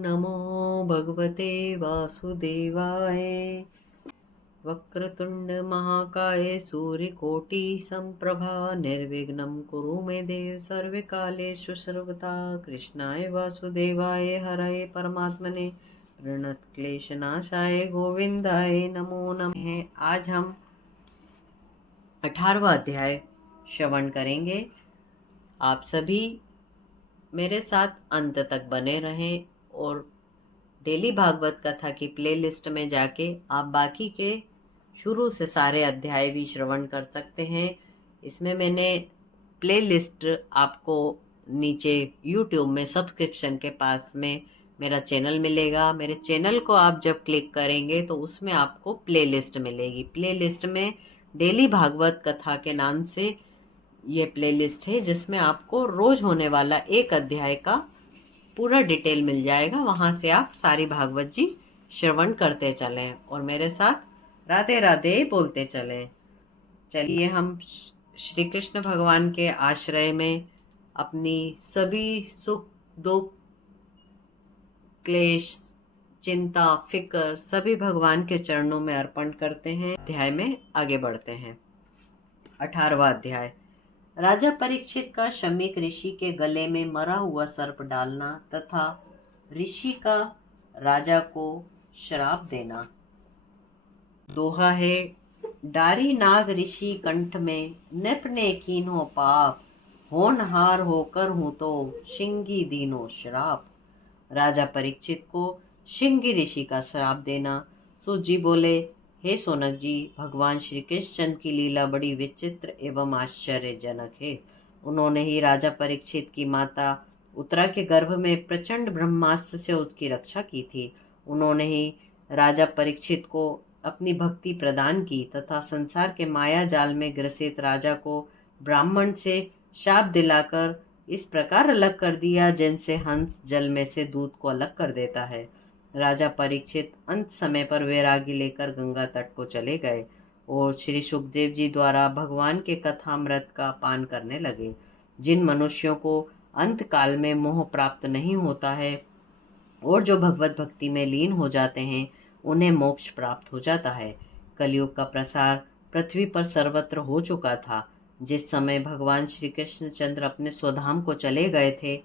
नमो भगवते वासुदेवाय। वक्रतुंड महाकाय सूर्यकोटि संप्रभा निर्विघ्नं कुरु मे देव सर्वकालेषु सर्वदा। कृष्णाय वासुदेवाय हरये परमात्मने प्रणतक्लेशनाशाय गोविंदाय नमो नमः। आज हम 18वां अध्याय श्रवण करेंगे। आप सभी मेरे साथ अंत तक बने रहें और डेली भागवत कथा की प्लेलिस्ट में जाके आप बाकी के शुरू से सारे अध्याय भी श्रवण कर सकते हैं। इसमें मैंने प्लेलिस्ट आपको नीचे YouTube में सब्सक्रिप्शन के पास में मेरा चैनल मिलेगा। मेरे चैनल को आप जब क्लिक करेंगे तो उसमें आपको प्लेलिस्ट मिलेगी। प्लेलिस्ट में डेली भागवत कथा के नाम से ये प्लेलिस्ट है, जिसमें आपको रोज होने वाला एक अध्याय का पूरा डिटेल मिल जाएगा। वहां से आप सारी भागवत जी श्रवण करते चलें और मेरे साथ राधे राधे बोलते चलें। चलिए हम श्री कृष्ण भगवान के आश्रय में अपनी सभी सुख दुख क्लेश चिंता फिक्र सभी भगवान के चरणों में अर्पण करते हैं। अध्याय में आगे बढ़ते हैं। 18वां अध्याय। राजा परीक्षित का शमीक ऋषि के गले में मरा हुआ सर्प डालना तथा ऋषि का राजा को श्राप देना। दोहा है, डारी नाग ऋषि कंठ में नृप ने कीन्हो पाप, होनहार होकर हूं तो शिंगी दीनो श्राप। राजा परीक्षित को शिंगी ऋषि का श्राप देना। सूत जी बोले, हे सोनक जी, भगवान श्री कृष्ण की लीला बड़ी विचित्र एवं आश्चर्यजनक है। उन्होंने ही राजा परीक्षित की माता उत्तरा के गर्भ में प्रचंड ब्रह्मास्त्र से उसकी रक्षा की थी। उन्होंने ही राजा परीक्षित को अपनी भक्ति प्रदान की तथा संसार के माया जाल में ग्रसित राजा को ब्राह्मण से शाप दिलाकर इस प्रकार अलग कर दिया, जिनसे हंस जल में से दूध को अलग कर देता है। राजा परीक्षित अंत समय पर वैरागी लेकर गंगा तट को चले गए और श्री सुखदेव जी द्वारा भगवान के कथामृत का पान करने लगे। जिन मनुष्यों को अंत काल में मोह प्राप्त नहीं होता है और जो भगवत भक्ति में लीन हो जाते हैं, उन्हें मोक्ष प्राप्त हो जाता है। कलयुग का प्रसार पृथ्वी पर सर्वत्र हो चुका था। जिस समय भगवान श्री कृष्ण चंद्र अपने स्वधाम को चले गए थे,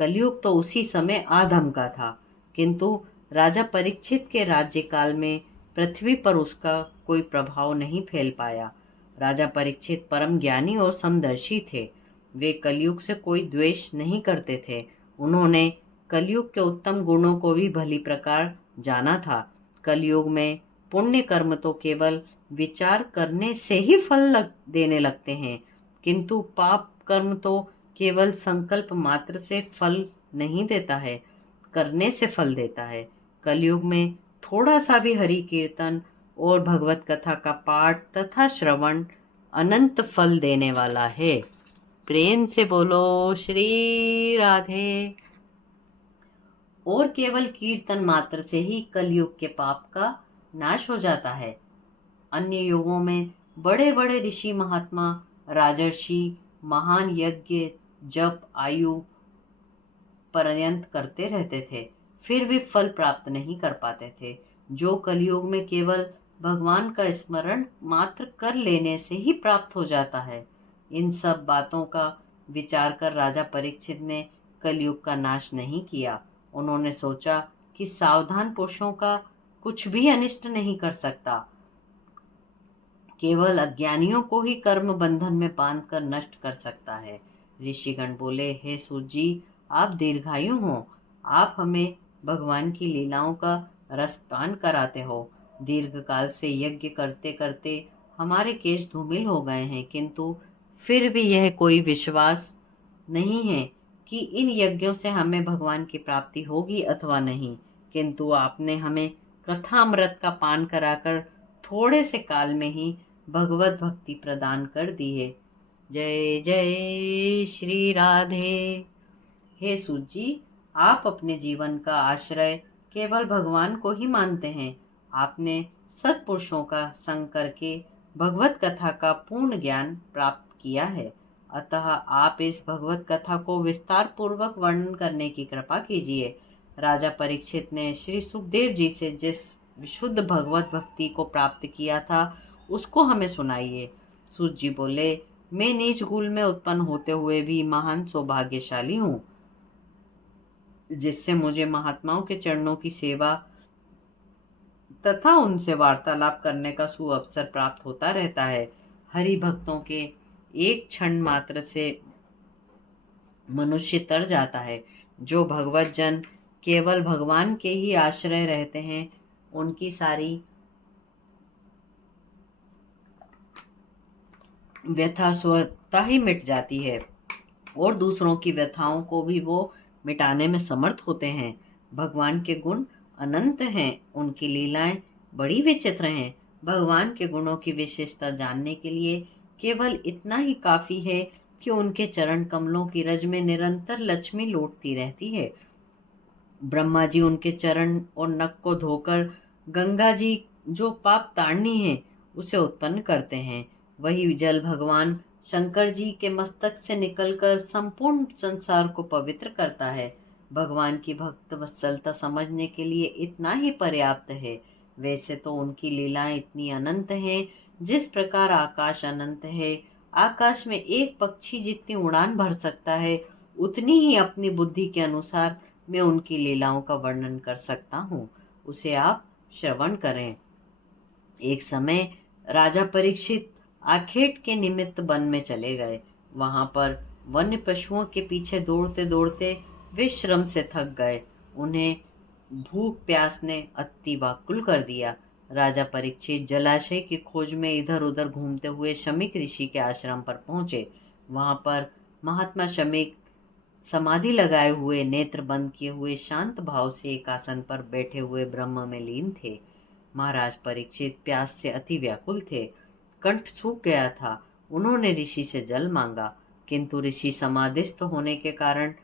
कलयुग तो उसी समय आधम का था, किंतु राजा परीक्षित के राज्यकाल में पृथ्वी पर उसका कोई प्रभाव नहीं फैल पाया। राजा परीक्षित परम ज्ञानी और समदर्शी थे। वे कलयुग से कोई द्वेष नहीं करते थे। उन्होंने कलयुग के उत्तम गुणों को भी भली प्रकार जाना था। कलयुग में पुण्य कर्म तो केवल विचार करने से ही फल देने लगते हैं, किंतु पाप कर्म तो केवल संकल्प मात्र से फल नहीं देता है, करने से फल देता है। कलयुग में थोड़ा सा भी हरि कीर्तन और भगवत कथा का पाठ तथा श्रवण अनंत फल देने वाला है। प्रेम से बोलो श्री राधे। और केवल कीर्तन मात्र से ही कलयुग के पाप का नाश हो जाता है। अन्य युगों में बड़े बड़े ऋषि महात्मा राजर्षि महान यज्ञ जप आयु पर्यंत करते रहते थे, फिर भी फल प्राप्त नहीं कर पाते थे। जो कलयुग में केवल भगवान का स्मरण मात्र कर लेने से ही प्राप्त हो जाता है। इन सब बातों का विचार कर राजा परीक्षित ने कलयुग का नाश नहीं किया। उन्होंने सोचा कि सावधान पुरुषों का कुछ भी अनिष्ट नहीं कर सकता, केवल अज्ञानियों को ही कर्म बंधन में बांधकर नष्ट कर सकता है। ऋषिगण बोले, हे सूत जी, आप दीर्घायु हो, आप हमें भगवान की लीलाओं का रसपान कराते हो। दीर्घ काल से यज्ञ करते करते हमारे केश धूमिल हो गए हैं, किंतु फिर भी यह कोई विश्वास नहीं है कि इन यज्ञों से हमें भगवान की प्राप्ति होगी अथवा नहीं। किंतु आपने हमें कथामृत का पान कराकर थोड़े से काल में ही भगवत भक्ति प्रदान कर दी है। जय जय श्री राधे। हे सूत जी, आप अपने जीवन का आश्रय केवल भगवान को ही मानते हैं। आपने सत्पुरुषों का संग करके भगवत कथा का पूर्ण ज्ञान प्राप्त किया है, अतः आप इस भगवत कथा को विस्तार पूर्वक वर्णन करने की कृपा कीजिए। राजा परीक्षित ने श्री सुखदेव जी से जिस विशुद्ध भगवत भक्ति को प्राप्त किया था उसको हमें सुनाइए। सूत जी बोले, मैं नीच कुल में उत्पन्न होते हुए भी महान सौभाग्यशाली हूँ, जिससे मुझे महात्माओं के चरणों की सेवा तथा उनसे वार्तालाप करने का सुअवसर प्राप्त होता रहता है। हरि भक्तों के एक क्षण मात्र से मनुष्य तर जाता है। जो भगवत जन केवल भगवान के ही आश्रय रहते हैं, उनकी सारी व्यथा स्वतः ही मिट जाती है और दूसरों की व्यथाओं को भी वो मिटाने में समर्थ होते हैं। भगवान के गुण अनंत हैं, उनकी लीलाएं बड़ी विचित्र हैं। भगवान के गुणों की विशेषता जानने के लिए केवल इतना ही काफी है कि उनके चरण कमलों की रज में निरंतर लक्ष्मी लौटती रहती है। ब्रह्मा जी उनके चरण और नख को धोकर गंगा जी जो पाप ताड़नी है उसे उत्पन्न करते हैं। वही जल भगवान शंकर जी के मस्तक से निकलकर संपूर्ण संसार को पवित्र करता है। भगवान की भक्त वत्सलता समझने के लिए इतना ही पर्याप्त है। वैसे तो उनकी लीलाएं इतनी अनंत हैं, जिस प्रकार आकाश अनंत है, आकाश में एक पक्षी जितनी उड़ान भर सकता है, उतनी ही अपनी बुद्धि के अनुसार मैं उनकी लीलाओं का वर्णन कर सकता हूँ। उसे आप श्रवण करें। एक समय राजा परीक्षित आखेट के निमित्त वन में चले गए। वहां पर वन्य पशुओं के पीछे दौड़ते दौड़ते वे श्रम से थक गए। उन्हें भूख प्यास ने अति व्याकुल कर दिया। राजा परीक्षित जलाशय की खोज में इधर उधर घूमते हुए शमीक ऋषि के आश्रम पर पहुंचे। वहां पर महात्मा शमीक समाधि लगाए हुए, नेत्र बंद किए हुए, शांत भाव से एक आसन पर बैठे हुए ब्रह्म में लीन थे। महाराज परीक्षित प्यास से अति व्याकुल थे, कंठ सूख गया था। उन्होंने ऋषि से जल मांगा, किंतु ऋषि समाधिस्थ होने के कारण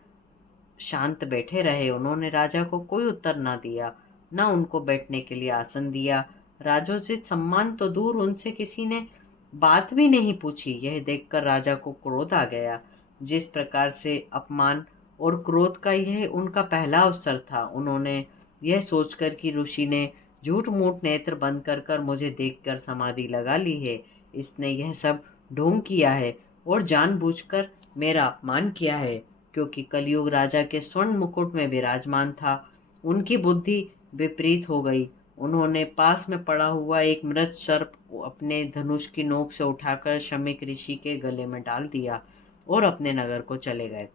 शांत बैठे रहे। उन्होंने राजा को कोई उत्तर न दिया, न उनको बैठने के लिए आसन दिया। राजोचित सम्मान तो दूर, उनसे किसी ने बात भी नहीं पूछी। यह देखकर राजा को क्रोध आ गया। जिस प्रकार से अपमान और क्रोध का यह उनका पहला अवसर था, उन्होंने यह सोचकर कि ऋषि ने झूठ मूठ नेत्र बंद कर कर मुझे देखकर समाधि लगा ली है, इसने यह सब ढोंग किया है और जानबूझकर मेरा अपमान किया है। क्योंकि कलयुग राजा के स्वर्ण मुकुट में विराजमान था, उनकी बुद्धि विपरीत हो गई। उन्होंने पास में पड़ा हुआ एक मृत सर्प अपने धनुष की नोक से उठाकर शमीक ऋषि के गले में डाल दिया और अपने नगर को चले गए।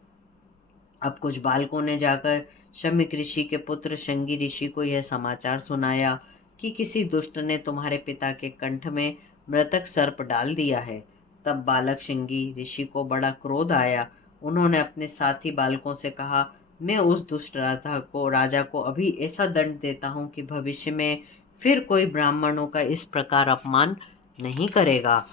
अब कुछ बालकों ने जाकर शमीक ऋषि के पुत्र शंगी ऋषि को यह समाचार सुनाया कि किसी दुष्ट ने तुम्हारे पिता के कंठ में मृतक सर्प डाल दिया है। तब बालक शंगी ऋषि को बड़ा क्रोध आया। उन्होंने अपने साथी बालकों से कहा, मैं उस दुष्ट राजा को अभी ऐसा दंड देता हूँ कि भविष्य में फिर कोई ब्राह्मणों का इस प्रकार अपमान नहीं करेगा।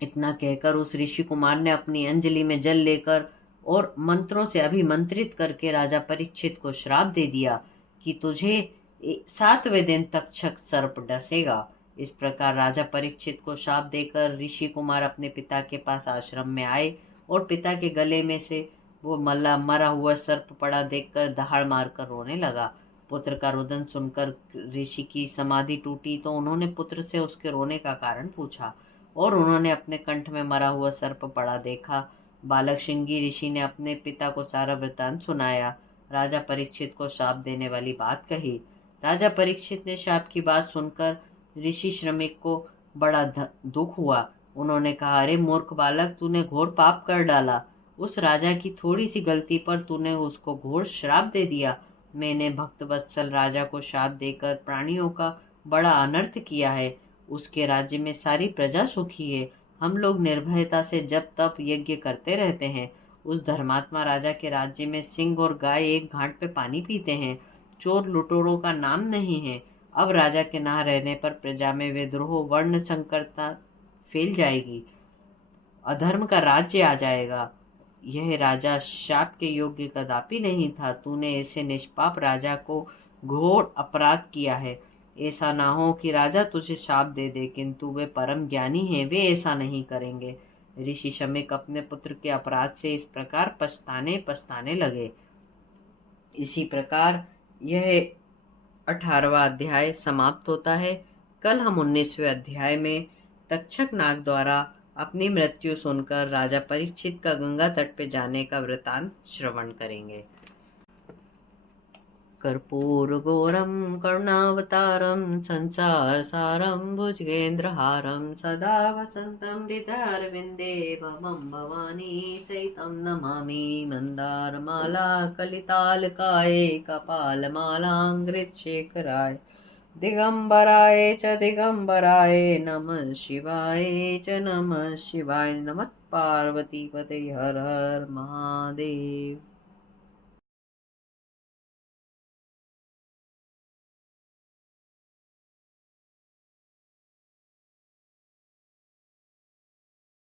इतना कहकर उस ऋषि कुमार ने अपनी अंजलि में जल लेकर और मंत्रों से अभिमंत्रित करके राजा परीक्षित को श्राप दे दिया कि तुझे 7वें दिन तक्षक सर्प डसेगा। इस प्रकार राजा परीक्षित को श्राप देकर ऋषि कुमार अपने पिता के पास आश्रम में आए और पिता के गले में से वो मरा हुआ सर्प पड़ा देखकर दहाड़ मारकर रोने लगा। पुत्र का रुदन सुनकर ऋषि की समाधि टूटी तो उन्होंने पुत्र से उसके रोने का कारण पूछा और उन्होंने अपने कंठ में मरा हुआ सर्प पड़ा देखा। बालक शृंगी ऋषि ने अपने पिता को सारा वृतांत सुनाया, राजा परीक्षित को शाप देने वाली बात कही। राजा परीक्षित ने शाप की बात सुनकर ऋषि श्रमिक को बड़ा दुख हुआ। उन्होंने कहा, अरे मूर्ख बालक, तूने घोर पाप कर डाला। उस राजा की थोड़ी सी गलती पर तूने उसको घोर श्राप दे दिया। मैंने भक्त वत्सल राजा को शाप देकर प्राणियों का बड़ा अनर्थ किया है। उसके राज्य में सारी प्रजा सुखी है। हम लोग निर्भयता से जप तप यज्ञ करते रहते हैं। उस धर्मात्मा राजा के राज्य में सिंह और गाय एक घाट पे पानी पीते हैं। चोर लुटेरों का नाम नहीं है। अब राजा के ना रहने पर प्रजा में विद्रोह, वर्ण संकरता फैल जाएगी, अधर्म का राज्य आ जाएगा। यह राजा शाप के योग्य कदापि नहीं था। तूने ऐसे निष्पाप राजा को घोर अपराध किया है। ऐसा ना हो कि राजा तुझे शाप दे दे, किंतु वे परम ज्ञानी हैं, वे ऐसा नहीं करेंगे। ऋषि शमीक अपने पुत्र के अपराध से इस प्रकार पछताने लगे। इसी प्रकार यह 18वां अध्याय समाप्त होता है। कल हम 19वें अध्याय में तक्षक नाग द्वारा अपनी मृत्यु सुनकर राजा परीक्षित का गंगा तट पे जाने का वृतांत श्रवण करेंगे। कर्पूरगौरं करुणावतारं संसार सारं भुजगेन्द्रहारं सदा वसन्तं हृदयारविन्दे भवं भवानी सहितं नमामि। मन्दारमाला कलितालकाय कपालमालाङ्घ्रितशेखराय दिगंबराय च दिगंबराय नमः शिवाय च नमः शिवाय। नमः पार्वतीपते हर हर महादेव।